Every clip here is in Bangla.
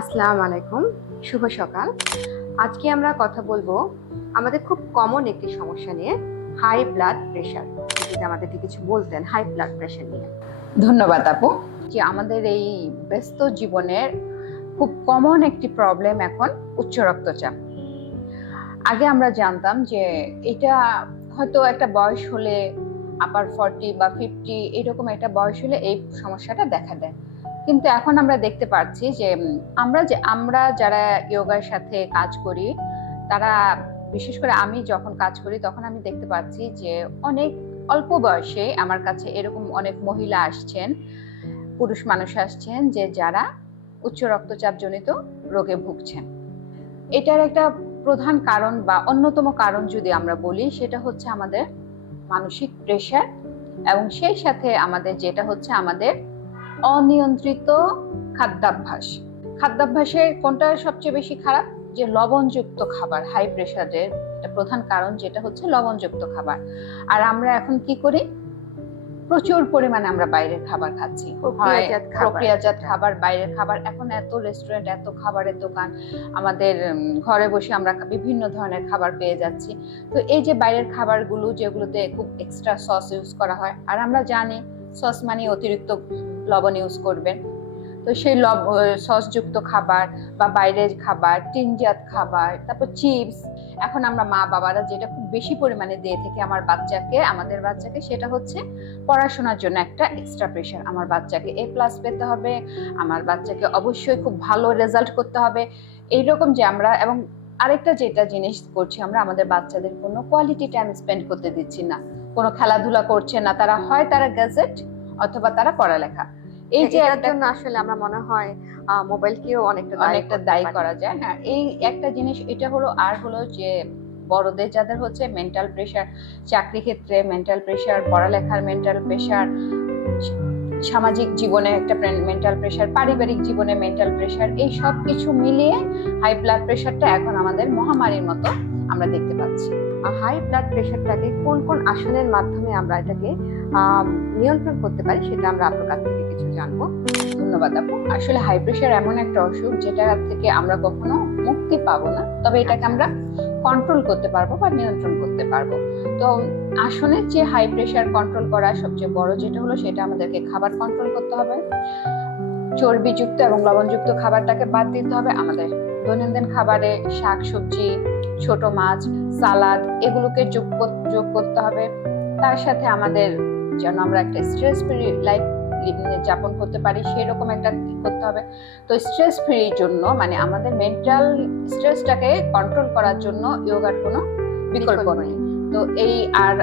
আসসালামু আলাইকুম, শুভ সকাল। আজকে আমরা কথা বলবো আমাদের খুব কমন একটি সমস্যা নিয়ে, হাই ব্লাড প্রেশার। যদি আমাদেরকে কিছু বলতেন হাই ব্লাড প্রেশার নিয়ে। ধন্যবাদ আপু। যে আমাদের এই ব্যস্ত জীবনের খুব কমন একটি প্রবলেম এখন উচ্চ রক্তচাপ। আগে আমরা জানতাম যে এটা হয়তো একটা বয়স হলে আপার 40 বা 50 এরকম একটা বয়স হলে এই সমস্যাটা দেখা দেয়। কিন্তু এখন আমরা দেখতে পাচ্ছি যে আমরা যারা যোগার সাথে কাজ করি, তারা বিশেষ করে আমি যখন কাজ করি তখন আমি দেখতে পাচ্ছি যে অনেক অল্প বয়সে আমার কাছে এরকম অনেক মহিলা আসছেন, পুরুষ মানুষ আসছেন যে যারা উচ্চ রক্তচাপ জনিত রোগে ভুগছেন। এটার একটা প্রধান কারণ বা অন্যতম কারণ যদি আমরা বলি, সেটা হচ্ছে আমাদের মানসিক প্রেশার, এবং সেই সাথে আমাদের যেটা হচ্ছে আমাদের অনিয়ন্ত্রিত খাদ্যাভ্যাসের কোনটা সবচেয়ে বেশি খারাপ? যে লবণযুক্ত খাবার। হাই প্রেশারের একটা প্রধান কারণ যেটা হচ্ছে লবণযুক্ত খাবার। আর আমরা এখন কি করি? প্রচুর পরিমাণে আমরা বাইরের খাবার খাচ্ছি, প্রক্রিয়াজাত খাবার, বাইরের খাবার। এখন এত রেস্টুরেন্ট, এত খাবারের দোকান, আমাদের ঘরে বসে আমরা বিভিন্ন ধরনের খাবার পেয়ে যাচ্ছি। তো এই যে বাইরের খাবারগুলো, যেগুলোতে খুব এক্সট্রা সস ইউজ করা হয়, আর আমরা জানি সস মানে অতিরিক্ত লবণ ইউজ করবেন। তো সেই সসযুক্ত খাবার বা বাইরের খাবার, টিনজাত খাবার, তারপর চিপস, এখন আমরা মা বাবারা যেটা খুব বেশি পরিমাণে দিয়ে থেকে আমাদের বাচ্চাকে, সেটা হচ্ছে পড়াশোনার জন্য একটা এক্সট্রা প্রেশার। আমার বাচ্চাকে A+ পেতে হবে, আমার বাচ্চাকে অবশ্যই খুব ভালো রেজাল্ট করতে হবে, এইরকম যে আমরা। এবং আরেকটা যেটা জিনিস করছি, আমরা আমাদের বাচ্চাদের কোনো কোয়ালিটি টাইম স্পেন্ড করতে দিচ্ছি না, কোনো খেলাধুলা করছে না তারা, হয় তারা গ্যাজেট অথবা তারা পড়ালেখা। এই যে এর জন্য আসলে আমার মনে হয় মোবাইলকেও অনেকটা দায়ী করা যায়। হ্যাঁ, এই একটা জিনিস এটা হলো। আর হলো যে বড়দের যাদের হচ্ছে মেন্টাল প্রেশার, চাকরি ক্ষেত্রে মেন্টাল প্রেশার, পড়ালেখার মেন্টাল প্রেশার, সামাজিক জীবনে একটা মেন্টাল প্রেশার, পারিবারিক জীবনে মেন্টাল প্রেশার, এই সব কিছু মিলিয়ে হাই ব্লাড প্রেশারটা এখন আমাদের মহামারীর মতো আমরা দেখতে পাচ্ছি। হাই ব্লাড প্রেশারটাকে কোন কোন আসনের মাধ্যমে আমরা এটাকে নিয়ন্ত্রণ করতে পারি, সেটা আমরা আপনার কাছ থেকে কিছু জানবো। ধন্যবাদ আপু। আসলে হাই প্রেশার এমন একটা অসুখ যেটা থেকে আমরা কখনো মুক্তি পাবো না, তবে এটাকে আমরা কন্ট্রোল করতে পারবো বা নিয়ন্ত্রণ করতে পারবো। তো আসনের যে হাই প্রেশার কন্ট্রোল করা সবচেয়ে বড় যেটা হলো, সেটা আমাদেরকে খাবার কন্ট্রোল করতে হবে। চর্বিযুক্ত এবং লবণযুক্ত খাবারটাকে বাদ দিতে হবে। আমাদের দৈনন্দিন খাবারে শাক সবজি, ছোট মাছ, সালাদ, এগুলোকে যোগ করতে হবে। তার সাথে আমাদের যেন আমরা একটা স্ট্রেস ফ্রি লাইফ যাপন করতে পারি, সেরকম একটা করতে হবে। তো স্ট্রেস ফ্রির জন্য, মানে আমাদের মেন্টাল স্ট্রেসটাকে কন্ট্রোল করার জন্য যোগার কোনো বিকল্প নেই। তো এই আর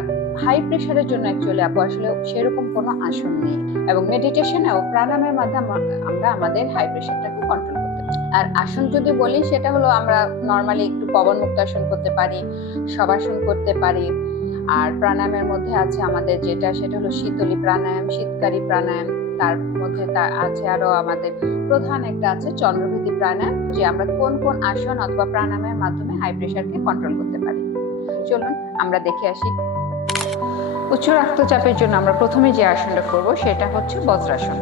হাই প্রেশারের জন্য অ্যাকচুয়ালি আপু আসলে সেরকম কোনো আসন নেই, এবং মেডিটেশন ও প্রাণায়ামের মাধ্যমে আমরা আমাদের হাই প্রেশারটাকে কন্ট্রোল করতে পারি। আর আসন যদি বলি, সেটা হলো আমরা নর্মালি একটু পবন মুক্ত আসন করতে পারি, শবাসন করতে পারি। আর প্রাণায়ামের মধ্যে আছে আমাদের সেটা হলো শীতলী প্রাণায়াম, শীতকারী প্রাণায়াম। তার মধ্যে আছে আরো আমাদের প্রধান একটা আছে চন্দ্রভৃতি প্রাণায়াম, যে আমরা কোন কোন আসন অথবা প্রাণায়ামের মাধ্যমে হাই প্রেশারকে কন্ট্রোল করতে পারি। চলুন আমরা দেখে আসি। উচ্চ রক্তচাপের জন্য আমরা প্রথমে যে আসনটা করব সেটা হচ্ছে বজ্রাসন।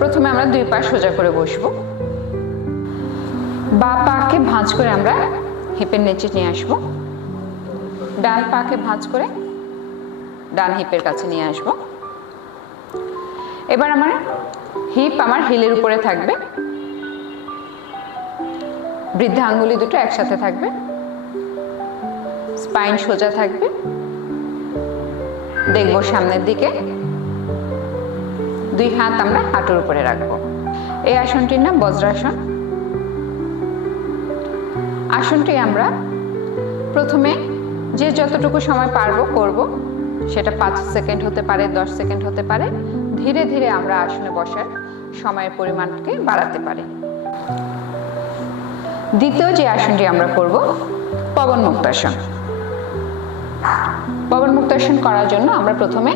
প্রথমে আমরা দুই পা সোজা করে বসবো, বাঁ পাকে ভাঁজ করে আমরা হিপের নিচে নিয়ে আসবো, ডান পাকে ভাঁজ করে ডান হিপের কাছে নিয়ে আসব। এবার আমার হিপ আমার হিলের উপরে থাকবে, বৃদ্ধা আঙ্গুলি দুটো একসাথে থাকবে, স্পাইন সোজা থাকবে, দেখব সামনের দিকে, দুই হাত আমরা হাঁটুর উপরে রাখবো। এই আসনটির নাম বজ্রাসন। আসনটি আমরা প্রথমে যে যতটুকু সময় পারবো করব, সেটা 5 সেকেন্ড হতে পারে, 10 সেকেন্ড হতে পারে। ধীরে ধীরে আমরা আসনে বসার সময়ের পরিমাণকে বাড়াতে পারি। দ্বিতীয় যে আসনটি আমরা করব, পবন মুক্তাসন। পবন মুক্তাসন করার জন্য আমরা প্রথমে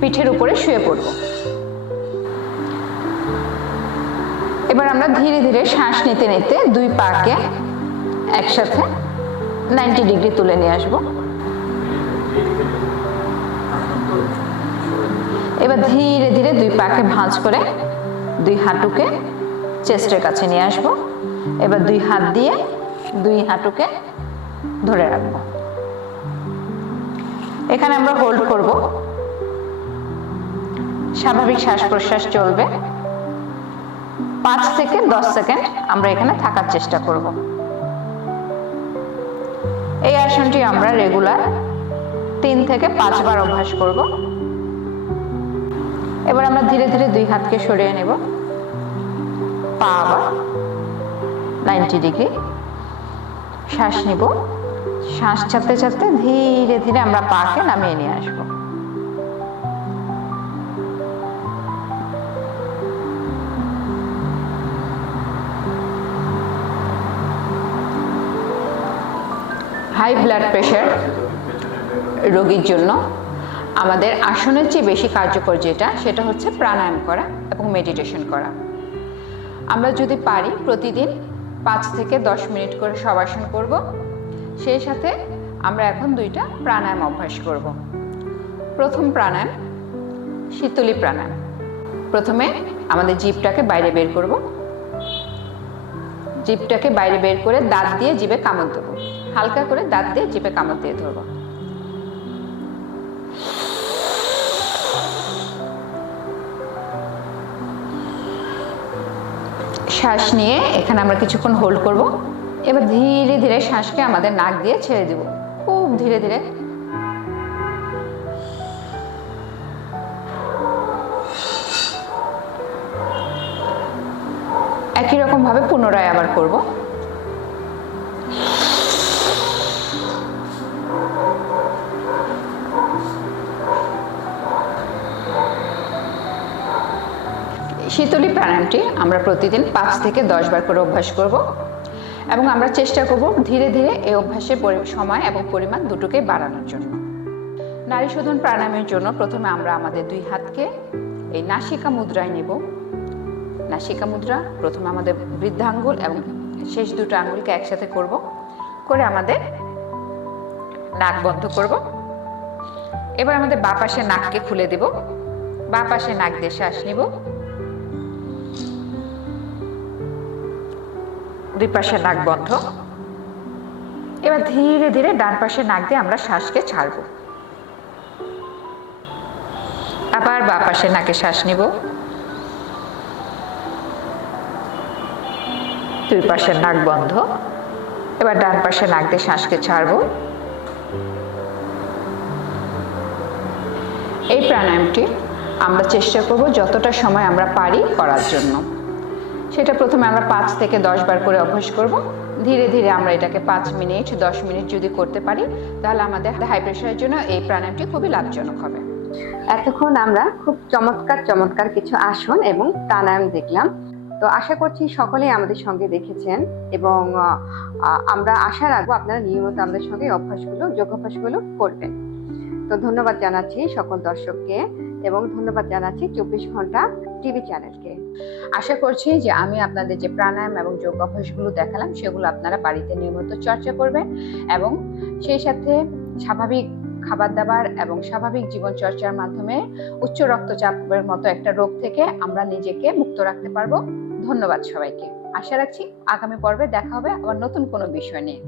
পিঠের উপরে শুয়ে পড়ব। এবার আমরা ধীরে ধীরে শ্বাস নিতে নিতে দুই পাকে একসাথে 90 ডিগ্রি তুলে নিয়ে আসব। এবার ধীরে ধীরে দুই পাকে ভাঁজ করে দুই হাঁটুকে চেস্টের কাছে নিয়ে আসবো। এবার দুই হাত দিয়ে দুই হাঁটুকে ধরে রাখবো। এখানে আমরা হোল্ড করব, স্বাভাবিক শ্বাস প্রশ্বাস চলবে। 5 থেকে 10 সেকেন্ড আমরা এখানে থাকার চেষ্টা করব। এই আসনটি আমরা রেগুলার 3 থেকে 5 বার অভ্যাস করব। এবার আমরা ধীরে ধীরে দুই হাতকে সরিয়ে নেব, পা আবার 90 ডিগ্রি। শ্বাস নিব, শ্বাস ছাড়তে ছাড়তে ধীরে ধীরে আমরা পাকে নামিয়ে নিয়ে আসবো। হাই ব্লাড প্রেশার রোগীর জন্য আমাদের আসনের চেয়ে বেশি কার্যকর সেটা হচ্ছে প্রাণায়াম করা এবং মেডিটেশন করা। আমরা যদি পারি প্রতিদিন 5 থেকে 10 মিনিট করে শবাসন করব। সেই সাথে আমরা এখন 2টা প্রাণায়াম অভ্যাস করব। প্রথম প্রাণায়াম শীতলী প্রাণায়াম। প্রথমে আমাদের জিভটাকে বাইরে বের করব। জিভটাকে বাইরে বের করে দাঁত দিয়ে জিভে কামড় দেবো। হালকা করে দাঁত দিয়ে জিভে কামড় দিয়ে ধরবো। শ্বাস নিয়ে এখানে আমরা কিছুক্ষণ হোল্ড করব। এবার ধীরে ধীরে শ্বাসকে আমাদের নাক দিয়ে ছেড়ে দেব, খুব ধীরে ধীরে। একই রকম ভাবে পুনরায় আবার করব। শীতলী প্রাণায়ামটি আমরা প্রতিদিন 5 থেকে 10 বার করে অভ্যাস করব এবং আমরা চেষ্টা করব ধীরে ধীরে এই অভ্যাসের সময় এবং পরিমাণ দুটোকে বাড়ানোর জন্য। নারী শোধন প্রাণায়ামের জন্য প্রথমে আমরা আমাদের দুই হাতকে এই নাসিকা মুদ্রায় নেব। নাসিকা মুদ্রা প্রথমে আমাদের বৃদ্ধাঙ্গুল এবং শেষ দুটো আঙ্গুলকে একসাথে করব, করে আমাদের নাক বন্ধ করব। এবার আমাদের বাঁ পাশে নাককে খুলে দেব, বাঁ পাশে নাক দিয়ে শ্বাস নিব, দুই পাশে নাক বন্ধ। এবার ধীরে ধীরে ডান পাশে নাক দিয়ে আমরা শ্বাসকে ছাড়ব। আবার বাঁ পাশে নাকে শ্বাস নিব, দুই পাশে নাক বন্ধ। এবার ডান পাশে নাক দিয়ে শ্বাসকে ছাড়ব। এই প্রাণায়ামটি আমরা চেষ্টা করব যতটা সময় আমরা পারি করার জন্য। সেটা প্রথমে আমরা 5 থেকে 10 বার করে অভ্যাস করব। ধীরে ধীরে আমরা এটাকে 5 মিনিট 10 মিনিট যদি করতে পারি তাহলে আমাদের হাই প্রেশারের জন্য এই প্রাণায়ামটি খুবই লাভজনক হবে। এতক্ষণ আমরা খুব চমৎকার চমৎকার কিছু আসন এবং প্রাণায়াম দেখলাম। তো আশা করছি সকলেই আমাদের সঙ্গে দেখেছেন এবং আমরা আশা রাখবো আপনারা নিয়মিত আমাদের সঙ্গে যোগ অভ্যাসগুলো করবেন। তো ধন্যবাদ জানাচ্ছি সকল দর্শককে এবং ধন্যবাদ জানাচ্ছি 24 ঘন্টা টিভি চ্যানেলকে। আশা করছি যে আমি আপনাদের যে প্রাণায়াম এবং যোগ অভ্যাসগুলো দেখালাম সেগুলো আপনারা বাড়িতে নিয়মিত চর্চা করবেন এবং সেই সাথে স্বাভাবিক খাবার দাবার এবং স্বাভাবিক জীবন চর্চার মাধ্যমে উচ্চ রক্তচাপের মতো একটা রোগ থেকে আমরা নিজেকে মুক্ত রাখতে পারবো। ধন্যবাদ সবাইকে। আশা রাখছি আগামী পর্বে দেখা হবে আবার নতুন কোনো বিষয় নিয়ে।